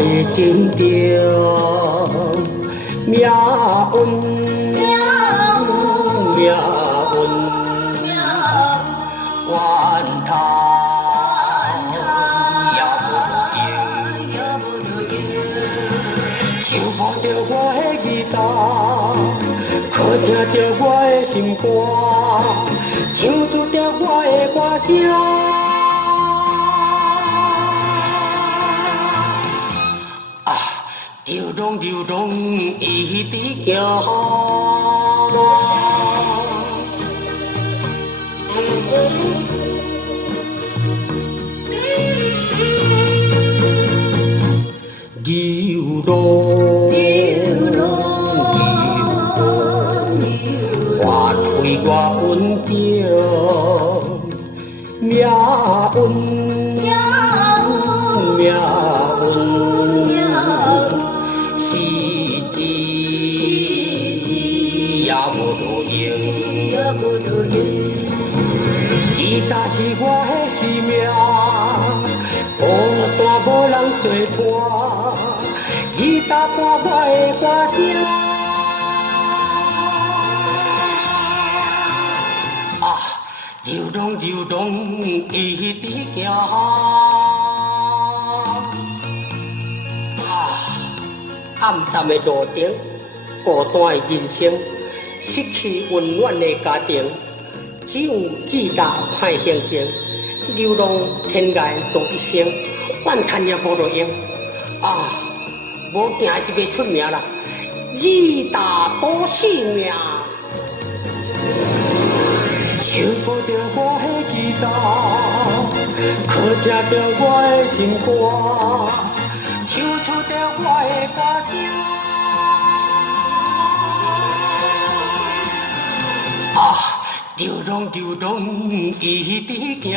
的心中命运，怨他也无路用，想抱着我的吉他，可听着我的心肝，唱出着我的歌声。流浪流浪，一直行。流浪，花开我本着命运，死字也无路用。吉他是我的生命，孤单无人作伴，吉他伴我的歌声。流浪流浪，一直行。暗淡的路程，孤单的人生，失去温暖的家庭，只有吉他派向前，流浪天涯度一生，怨叹也无路用。无行是袂出名啦，吉他保性命。唱抱着我的吉他，可听着我的心肝，唱出着我的歌声。流浪流浪，一直行。